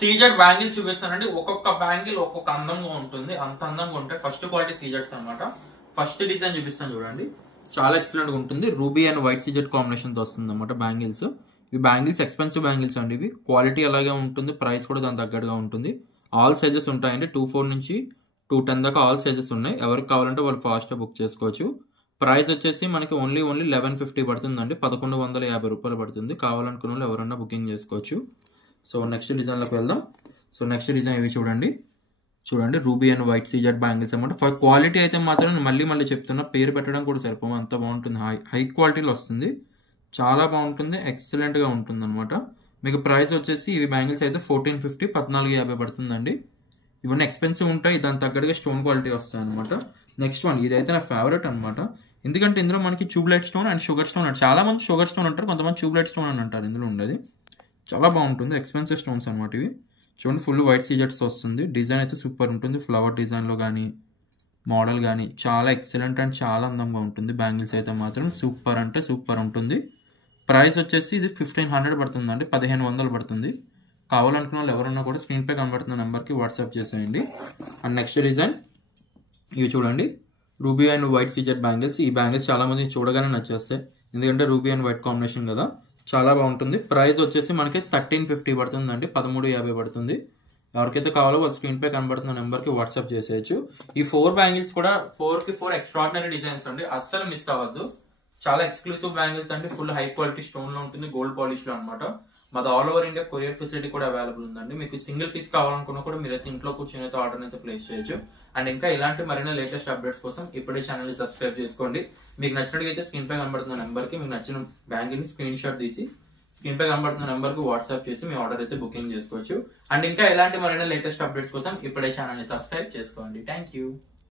CZ bangles చూపిస్తానండి. ఒక్కొక్క bangle ఒక్కొక్క అందంగా ఉంటుంది. అంత అందంగా ఉంటాయి. ఫస్ట్ క్వాలిటీ సీజెడ్స్ అనమాట. ఫస్ట్ డిజైన్ చూపిస్తాను చూడండి. చాలా ఎక్సలెంట్ గా ఉంటుంది. Ruby and white CZ combination తో వస్తుంది అనమాట బ్యాంగిల్స్. ఈ బ్యాంగిల్స్ ఎక్స్పెన్సివ్ బ్యాంగిల్స్ అండి. ఇవి క్వాలిటీ అలాగే ఉంటుంది. ప్రైస్ కూడా దాని తగ్గట్టుగా ఉంటుంది. ఆల్ సైజెస్ ఉంటాయండి. 2.4 నుంచి 2.10 దాకా ఆల్ సైజెస్ ఉన్నాయి. ఎవరికి కావాలంటే వాళ్ళు ఫాస్ట్ గా బుక్ చేసుకోవచ్చు. ప్రైస్ వచ్చేసి మనకి ఓన్లీ 1150 పడుతుందండి. 1150 రూపాయలు పడుతుంది. కావాలనుకున్న వాళ్ళు ఎవరన్నా బుకింగ్ చేసుకోవచ్చు. సో నెక్స్ట్ డిజైన్లోకి వెళ్దాం. సో నెక్స్ట్ డిజైన్ ఇవి చూడండి. Ruby and white CZ bangles అనమాట. క్వాలిటీ అయితే మాత్రం మళ్ళీ చెప్తున్నా, పేరు పెట్టడం కూడా సరిపోము, అంత బాగుంటుంది. హై క్వాలిటీలో వస్తుంది. చాలా బాగుంటుంది. ఎక్సలెంట్ గా ఉంటుంది అనమాట. మీకు ప్రైస్ వచ్చేసి ఇవి బ్యాంగిల్స్ అయితే 1450 1450 పడుతుందండి. ఇవన్నీ ఎక్స్పెన్సివ్ ఉంటాయి. దాని తగ్గట్టుగా స్టోన్ క్వాలిటీ వస్తాయి అనమాట. నెక్స్ట్ వన్ ఇదైతే నా ఫేవరెట్ అనమాట. ఎందుకంటే ఇందులో మనకి tubelight stone and sugar stone అంటారు. చాలా మంది షుగర్ స్టోన్ అంటారు, కొంతమంది ట్యూబ్లైట్ స్టోన్ అని అంటారు. ఇందులో ఉండేది చాలా బాగుంటుంది. ఎక్స్పెన్సివ్ స్టోన్స్ అనమాట ఇవి. చూడండి ఫుల్ వైట్ సీజెట్స్ వస్తుంది. డిజైన్ అయితే సూపర్ ఉంటుంది. ఫ్లవర్ డిజైన్లో కానీ మోడల్ కానీ చాలా ఎక్సలెంట్ అండ్ చాలా అందంగా ఉంటుంది. బ్యాంగిల్స్ అయితే మాత్రం సూపర్ అంటే సూపర్ ఉంటుంది. ప్రైస్ వచ్చేసి ఇది 1500 పడుతుందండి. 1500 పడుతుంది. కావాలనుకున్న వాళ్ళు ఎవరన్నా కూడా స్క్రీన్ పై కనబడుతున్న నెంబర్కి వాట్సాప్ చేసేయండి. అండ్ నెక్స్ట్ డిజైన్ ఇవి చూడండి. Ruby and white CZ bangles. ఈ బ్యాంగిల్స్ చాలా మంది చూడగానే నచ్చేస్తాయి. ఎందుకంటే రూబీ అండ్ వైట్ కాంబినేషన్ కదా, చాలా బాగుంటుంది. ప్రైస్ వచ్చేసి మనకి 1350 పడుతుందండి. 1350 పడుతుంది. ఎవరికైతే కావాలో వాళ్ళు స్క్రీన్ పై కనబడుతున్న నెంబర్కి వాట్సాప్ చేసేయచ్చు. ఈ 4 బ్యాంగిల్స్ కూడా 4 ఎక్స్ట్రాడినరీ డిజైన్స్ అండి. అస్సలు మిస్ అవ్వద్దు. చాలా ఎక్స్క్లూసివ్ బ్యాంగిల్స్ అండి. ఫుల్ హై క్వాలిటీ స్టోన్ లో ఉంటుంది. గోల్డ్ పాలిష్ లో అనమాట. మాది all over India courier facility కూడా అవైలబుల్ ఉందండి. మీకు సింగిల్ పీస్ కావాలనుకున్నా కూడా మీరైతే ఇంట్లో కూర్చొని అయితే ఆర్డర్ అయితే ప్లేస్ చేయొచ్చు. అండ్ ఇంకా ఇలాంటి మరిన్ని లేటెస్ట్ అప్డేట్స్ కోసం ఇప్పుడే ఛానల్ ని సబ్స్క్రైబ్ చేసుకోండి. మీకు నచ్చినట్లయితే స్క్రీన్ పై కనబడుతున్న నెంబర్ కి మీకు నచ్చిన బ్యాంగిల్ ని స్క్రీన్ షాట్ తీసి స్క్రీన్ పై కనబడుతున్న నెంబర్ కు వాట్సాప్ చేసి మీ ఆర్డర్ అయితే బుకింగ్ చేసుకోవచ్చు. అండ్ ఇంకా ఇలాంటి మరిన్ని లేటెస్ట్ అప్డేట్స్ కోసం ఇప్పుడే ఛానల్ ని సబ్స్క్రైబ్ చేసుకోండి. Thank you.